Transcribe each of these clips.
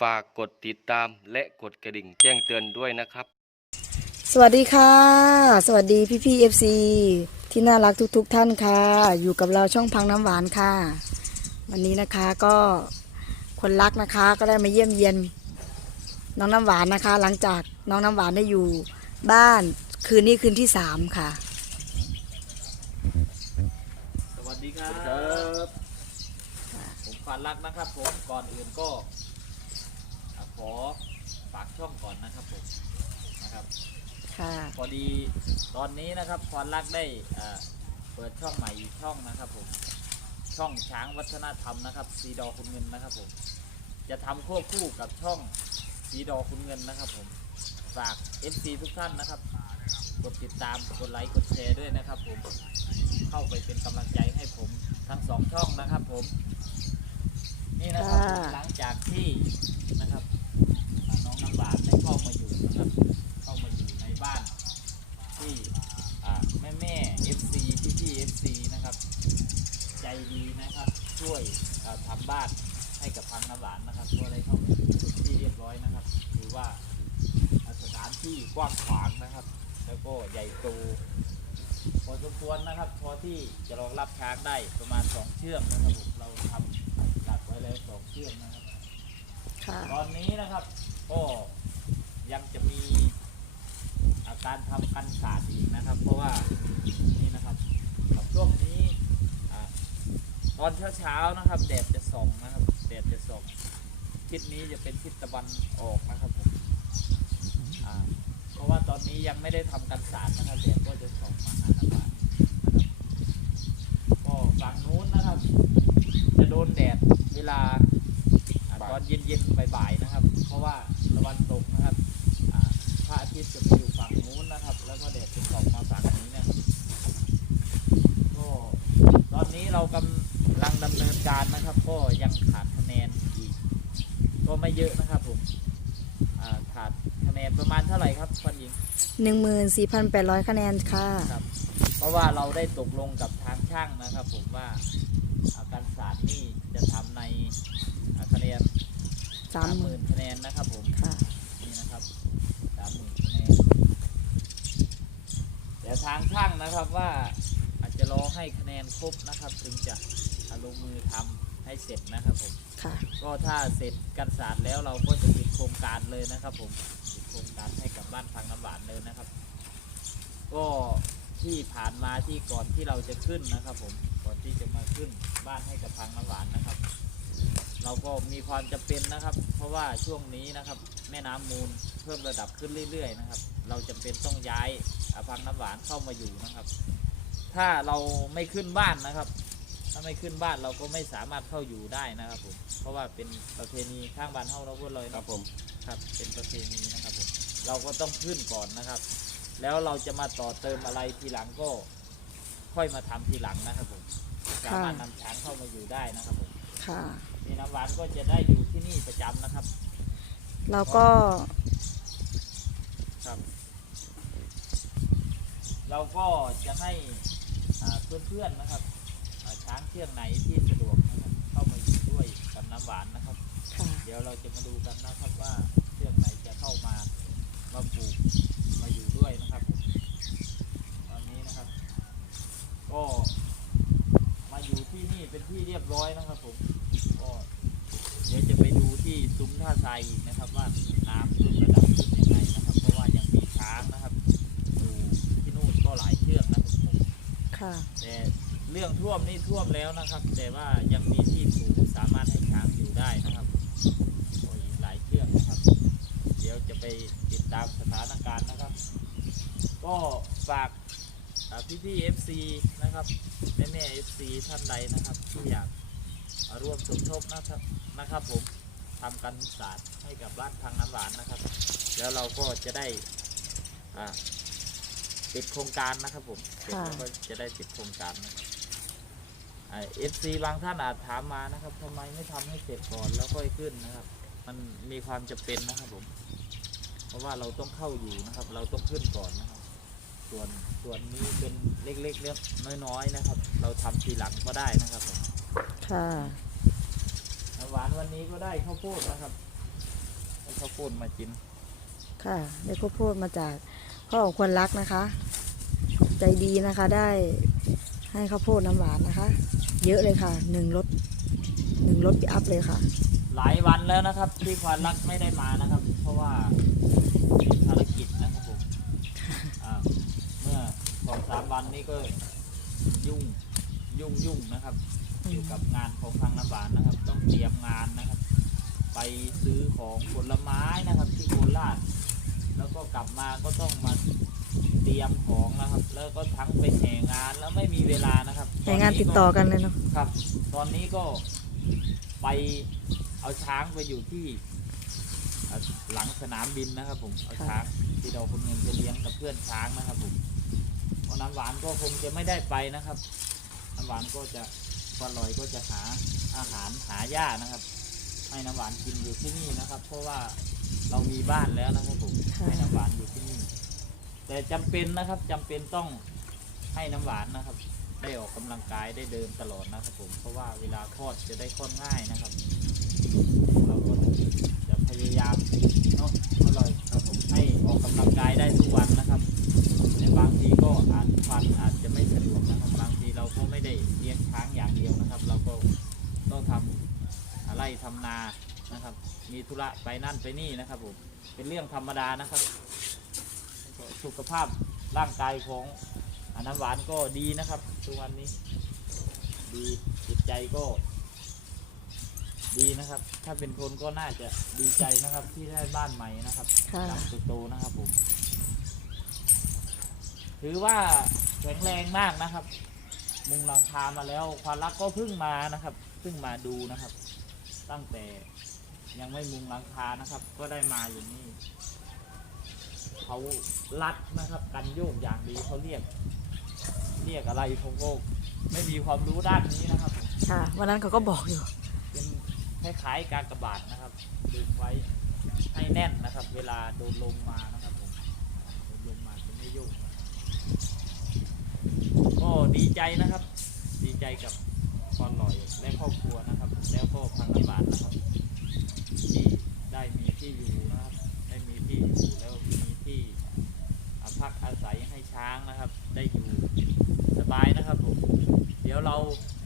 ฝากกดติดตามและกดกระดิ่งแจ้งเตือนด้วยนะครับ สวัสดีค่ะ สวัสดีพี่พี่เอฟซีที่น่ารักทุกๆทท่านค่ะ อยู่กับเราช่องพังน้ำหวานค่ะ วันนี้นะคะก็คนรักนะคะก็ได้มาเยี่ยมเยียนน้องน้ำหวานนะคะ หลังจากน้องน้ำหวานได้อยู่บ้านคืนนี้คืนที่สามค่ะ สวัสดีครับ ผมฟันรักนะครับผมก่อนอื่นก็ อะขอฝากช่องก่อนนะครับผมนะครับ ค่ะพอดีตอนนี้นะครับฟันรักได้อ่าเปิดช่องใหม่อีกช่องนะครับผมช่องช้างวัฒนธรรมนะครับสีดอคุณเงินนะครับผมจะทำควบคู่กับช่องสีดอคุณเงินนะครับผมฝาก FC ทุกท่านนะครับกดติดตามกดไลค์กดแชร์ด้วยนะครับผมเข้าไปเป็นกำลังใจให้ผมทั้งสองช่องนะครับผม นี่นะครับค่ะหลังจากที่นะครับอ่าน้องน้ำหวานได้เข้ามาอยู่นะครับ เข้ามาอยู่ในบ้านที่แม่าแม่ๆ FC พี่พี่ๆ FC นะครับ ใจดีนะครับ ช่วยอ่าทำบ้านให้กับพังน้ำหวานนะครับก็ได้เข้ามาอยู่เป็นที่เรียบร้อยนะครับถือว่าอ่าสถานที่กว้างขวางนะครับ แล้วก็ใหญ่โตพอสมควรนะครับ พ อที่จะรองรับช้างได้ประมาณสองเชือกนะครับผมเราทำตัดไว้แล้วสองเชือกนะครับ ค่ะ ตอนนี้นะครับก็ยังจะมีอาการทำกันศาสตร์อีกนะครับ เพราะว่านี่นะครับกับช่วงนี้อ่าตอนเช้าๆนะครับแดดจะส่องนะครับแดดจะส่องทิศนี้จะเป็นทิศตะวันออกนะครับผมอ่าเพราะว่าตอนนี้ยังไม่ได้ทำกันศาสตร์นะครับแดดก็จะส่องมาหาน้ำบานนะครับก็ ฝั่งนู้นนะครับ จะโดนแดดเวลาอ่าตอนเย็นๆบ่ายๆนะครับ เพราะว่าตะวันตกนะครับอ่าพระอาทิตย์จะไปอยู่ฝั่งนู้นนะครับ แล้วก็แดดจะส่องมาฝั่งนี้นะครับก็ตอนนี้เรากำลังดำเนินการนะครับ ก็ยังขาดคะแนนอีกก็ไม่เยอะนะครับผมอ่าขาดคะแนนประมาณเท่าไหร่ครับฟันหญิงหนึ่งหมื่นสี่พันแปดร้อยคะแนนค่ะ ครับเพราะว่าเราได้ตกลงกับทาง ช่างนะครับผมว่าอาการศาสตร์นี่จะทำในอ่าคะแนนสามหมื่นคะแนนนะครับผมค่ะนี่นะครับสามหมื่นคะแนนแต่ทางช่างนะครับว่าอาจจะรอให้คะแนนครบนะครับ ถึงจะเอาลงมือทำให้เสร็จนะครับผมค่ะก็ถ้าเสร็จกันศาสตร์แล้วเราก็จะปิดโครงการเลยนะครับผมปิดโครงการให้กับบ้านพังน้ำหวานเลยนะครับ ก็ ที่ผ่านมาที่ก่อนที่เราจะขึ้นนะครับ ผมก่อนที่จะมาขึ้นบ้านให้กับพังน้ำหวานนะครับ เราก็มีความจำเป็นนะครับ เพราะว่าช่วงนี้นะครับ แม่น้ำมูลเพิ่มระดับขึ้นเรื่อยๆนะครับ เราจำเป็นต้องย้ายอ่าพังน้ำหวานเข้ามาอยู่นะครับ ถ้าเราไม่ขึ้นบ้านนะครับ ถ้าไม่ขึ้นบ้านเราก็ไม่สามารถเข้าอยู่ได้นะครับผมเพราะว่าเป็นประเพณีข้างบ้านเฮาเราพูดเลยครับผม ครับเป็นประเพณีนะครับผมเราก็ต้องขึ้นก่อนนะครับ แล้วเราจะมาต่อเติมอะไรทีหลังก็ค่อยมาทำทีหลังนะครับผมสามารถนำช้างเข้ามาอยู่ได้นะครับผมค่ะ นี่น้ำหวานก็จะได้อยู่ที่นี่ประจำนะครับเราก็ครับ เราก็จะให้อ่าเพื่อนๆนะครับอ่าช้างเชือกไหนที่สะดวกนะครับเข้ามาอยู่ด้วยกับน้ำหวานนะครับ ค่ะ เดี๋ยวเราจะมาดูกันนะครับว่าเชือกไหนจะเข้ามามาปลูก มาอยู่ด้วยนะครับผมตอนนี้นะครับ ก็มาอยู่ที่นี่เป็นที่เรียบร้อยนะครับผมก็เดี๋ยวจะไปดูที่ซุ้มท่าทรายอีกนะครับ ว่าน้ำเพิ่มระดับขึ้นยังไงนะครับ เพราะว่ายังมีช้างนะครับอยู่ที่นู่นก็หลายเชือกนะครับผมค่ะแต่เรื่องท่วมนี่ท่วมแล้วนะครับ แต่ว่ายังมีที่สูงสามารถให้ช้างอยู่ได้นะครับโอ้ยอีกหลายเชือกนะครับ เดี๋ยวจะไปติดตามสถานการณ์นะครับ ก็ฝากพี่พี่เอฟซีนะครับแม่แม่เอฟซีท่านใดนะครับ ที่อยากมาร่วมสมทบนะครับนะครับผมทำกันศาสตร์ให้กับบ้านพังน้ำหวานนะครับ แล้วเราก็จะได้อ่าติดโครงการนะครับผมเสร็จแล้วก็จะได้ติดโครงการนะครับเอฟซีบางท่านอาจถามมานะครับทำไมไม่ทำให้เสร็จก่อนแล้วค่อยขึ้นนะครับ มันมีความจำเป็นนะครับผม เพราะว่าเราต้องเข้าอยู่นะครับ เราต้องขึ้นก่อนนะครับ ส่วนส่วนนี้เป็นเล็กๆเล็กน้อยๆนะครับ เราทำทีหลังก็ได้นะครับผมค่ะน้ำหวานวันนี้ก็ได้ข้าวโพดนะครับข้าวโพดมากิน ค่ะได้ข้าวโพดมาจากพ่อของคนรักนะคะ ใจดีนะคะได้ให้ข้าวโพดน้ำหวานนะคะ เยอะเลยค่ะหนึ่งรถหนึ่งรถปิอัพเลยค่ะ หลายวันแล้วนะครับ ที่ควานรักไม่ได้มานะครับ เพราะว่ามีภารกิจนะครับผมอ่าเมื่อ สองสามวันนี้ก็ยุ่งยุ่งยุ่งนะครับ อยู่กับงานของทางน้ำหวานนะครับ ต้องเตรียมงานนะครับ ไปซื้อของผลไม้นะครับ ที่โคราชแล้วก็กลับมาก็ต้องมาเตรียมของนะครับ แล้วก็ทั้งไปแห่งานแล้วไม่มีเวลานะครับแต่งานติดต่อกันเลยเนาะครับ ตอนนี้ก็ไปเอาช้างไปอยู่ที่อ่าหลังสนามบินนะครับผมเอาช้างที่เราคนเงินไปเลี้ยงกับเพื่อนช้างนะครับผมเพราะ น้ำหวานก็คงจะไม่ได้ไปนะครับ น้ำหวานก็จะปลาลอยก็จะหาอาหารหาหญ้านะครับ ให้น้ำหวานกินอยู่ที่นี่นะครับ เพราะว่าเรามีบ้านแล้วนะครับผมให้น้ำหวานอยู่ที่นี่ แต่จำเป็นนะครับจำเป็นต้องให้น้ำหวานนะครับ ได้ออกกำลังกายได้เดินตลอดนะครับผมเพราะว่าเวลาคลอดจะได้คลอดง่ายนะครับ ธุระไปนั่นไปนี่นะครับผมเป็นเรื่องธรรมดานะครับแล้วก็สุขภาพร่างกายของอาน้ำหวานก็ดีนะครับทุกวันนี้ ดีจิตใจก็ ดีนะครับ ถ้าเป็นคนก็น่าจะดีใจนะครับ ที่ได้บ้านใหม่นะครับค่ะ หลังโตๆนะครับผมถือว่าแข็งแรงมากนะครับ มุงหลังคามาแล้วความรักก็เพิ่งมานะครับเพิ่งมาดูนะครับ ตั้งแต่ ยังไม่มุงหลังคานะครับ ก็ได้มาอย่างนี้เขาลัดนะครับกันโยกอย่างดีเขาเรียก เรียกอะไรผมก็ไม่มีความรู้ด้านนี้นะครับผมค่ะ วันนั้นเขาก็บอกอยู่ เป็นคล้ายๆการกระบาดนะครับดึงไว้ให้แน่นนะครับ เวลาโดนลมมานะครับผมโดนลมมาจะไม่โยกนะครับก็ดีใจนะครับ ดีใจกับคอนลอยและครอบครัวนะครับ แล้วก็พังระบาดนะครับที่ ได้มีที่อยู่นะครับได้มีที่อยู่แล้วมีที่อ่าพักอาศัยให้ช้างนะครับ ได้อยู่สบายนะครับผมเดี๋ยวเรา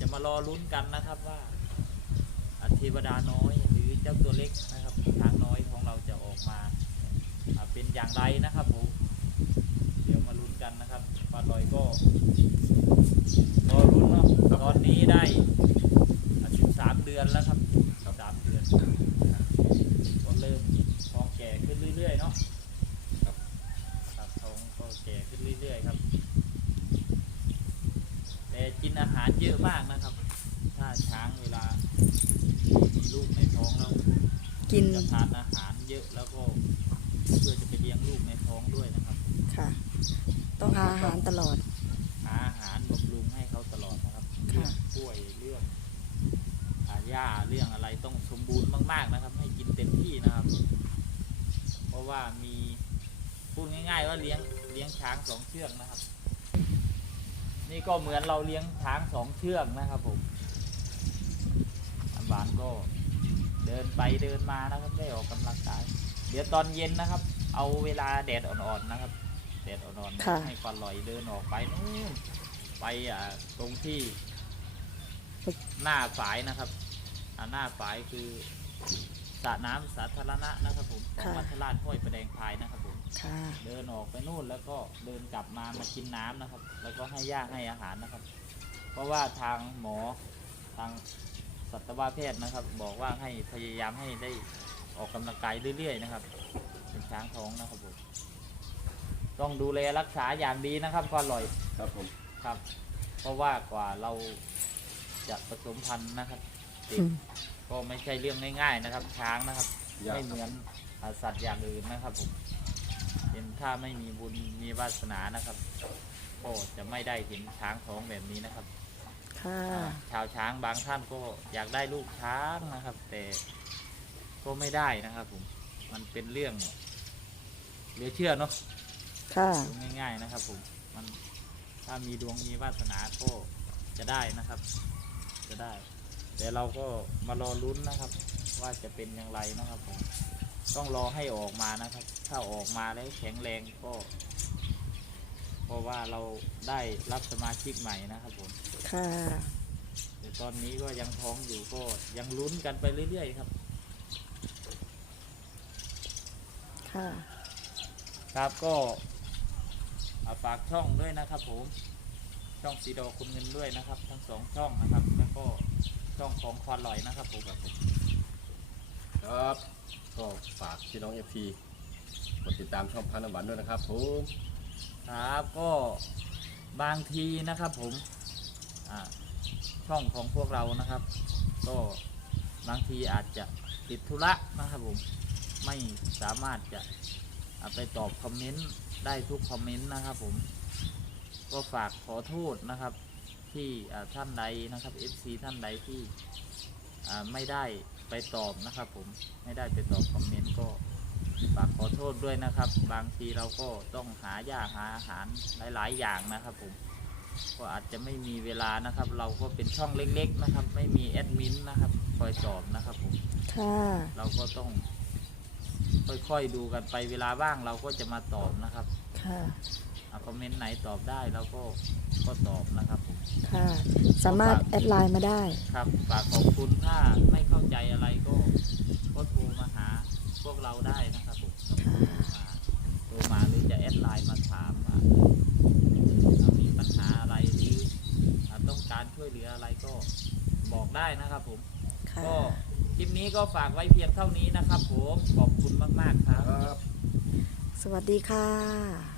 จะมารอลุ้นกันนะครับว่าอาเทวดาน้อยหรือเจ้าตัวเล็กนะครับช้างน้อยของเราจะออกมาอ่าเป็นอย่างไรนะครับผมเดี๋ยวมาลุ้นกันนะครับปลาลอยก็รอลุ้นเนาะตอนนี้ได้สิบสามเดือนแล้วครับสามเดือนนะครับก็เริ่มท้องแก่ขึ้นเรื่อยๆเนาะครับครับท้องก็แก่ขึ้นเรื่อยๆครับ แต่ กินอาหารเยอะมากนะครับ ถ้าช้างเวลามีลูกในท้องแล้วกินจะทานอาหารเยอะแล้วก็เพื่อจะไปเลี้ยงลูกในท้องด้วยนะครับ ค่ะ ต้องหาอาหารตลอด หาอาหารบำรุงให้เขาตลอดนะครับค่ะเรื่องกล้วยเรื่องอาหญ้าเรื่องอะไรต้องสมบูรณ์มาก ๆนะครับ ให้กินเต็มที่นะครับ เพราะว่ามีพูดง่าย ๆ ว่าเลี้ยงเลี้ยงช้างสองเชือกนะครับ นี่ก็เหมือนเราเลี้ยงช้างสองเชือกนะครับผมอันบานก็เดินไปเดินมานะครับได้ออกกำลังกาย เดี๋ยวตอนเย็นนะครับ เอาเวลาแดดอ่อนๆนะครับ แดดอ่อนค่ะๆให้ปลาลอยเดินออกไปนู่นไปอ่าตรงที่ หน้าฝายนะครับอ่าหน้าฝายคือสระน้ำสาธารณะนะครับผมของค่ะวัดทราชห้วยประแดงพายนะครับผม ค่ะเดินออกไปนู่นแล้วก็เดินกลับมามากินน้ำนะครับ แล้วก็ให้หญ้าให้อาหารนะครับ เพราะว่าทางหมอทางสัตวแพทย์นะครับ บอกว่าให้พยายามให้ได้ออกกำลังกายเรื่อย ๆ นะครับ เป็นช้างท้องนะครับผมต้องดูแลรักษาอย่างดีนะครับก่อนลอยครับผมครับ เพราะว่ากว่าเราจะผสมพันธุ์นะครับติดอืมก็ไม่ใช่เรื่องง่าย ๆ นะครับ ช้างนะครับยากไม่เหมือนอ่าสัตว์อย่างอื่นนะครับผมเป็น ถ้าไม่มีบุญมีวาสนานะครับก็จะไม่ได้เห็นช้างท้องแบบนี้นะครับค่ะอ่าชาวช้างบางท่านก็อยากได้ลูกช้างนะครับ แต่ก็ไม่ได้นะครับผมมันเป็นเรื่องเหลือเชื่อเนาะ ค่ะดูง่ายๆนะครับผมมันถ้ามีดวงมีวาสนาก็จะได้นะครับ จะได้ แต่เราก็มารอลุ้นนะครับ ว่าจะเป็นอย่างไรนะครับผม ต้องรอให้ออกมานะครับ ถ้าออกมาแล้วแข็งแรงก็ เพราะว่าเราได้รับสมาชิกใหม่นะครับผมค่ะแต่ตอนนี้ก็ยังท้องอยู่ก็ยังลุ้นกันไปเรื่อยๆครับ ค่ะ ครับก็เอาฝากช่องด้วยนะครับผม ช่องสีดอคุณเงินด้วยนะครับ ทั้งสองช่องนะครับ แล้วก็ช่องของควานลอยนะครับผมแบบผม ครับก็ฝากพี่น้องเอฟซีกดติดตามช่องพันน้ำหวานด้วยนะครับผมครับก็บางทีนะครับผมอ่าช่องของพวกเรานะครับ ก็บางทีอาจจะติดธุระนะครับผมไม่สามารถจะไปตอบคอมเมนต์ได้ทุกคอมเมนต์นะครับผมก็ฝากขอโทษนะครับที่ท่านใดนะครับ FC ท่านใดที่ไม่ได้ ไปตอบนะครับ ผมไม่ได้ไปตอบคอมเมนต์ก็ฝากขอโทษด้วยนะครับ บางทีเราก็ต้องหายาหาอาหารหลาย ๆ อย่างนะครับ ผมก็อาจจะไม่มีเวลานะครับ เราก็เป็นช่องเล็ก ๆ นะครับ ไม่มีแอดมินนะครับคอยตอบนะครับผมค่ะเราก็ต้อง ค่อยๆดูกันไปเวลาว่างเราก็จะมาตอบนะครับค่ะอะคอมเมนต์ไหนตอบได้เราก็ก็ตอบนะครับผม ค่ะ สามารถแอดไลน์มาได้ ครับฝากขอบคุณถ้าไม่เข้าใจอะไรก็ก็โทรมาหาพวก เราได้นะครับผมโทรมาหรือจะแอดไลน์มาถามว่าอะมีปัญหาอะไรหรืออะต้องการช่วยเหลืออะไรก็บอกได้นะครับผมค่ะก็คลิปนี้ก็ฝากไว้เพียงเท่านี้นะครับผมขอบคุณมาก ๆ ครับครับสวัสดีค่ะ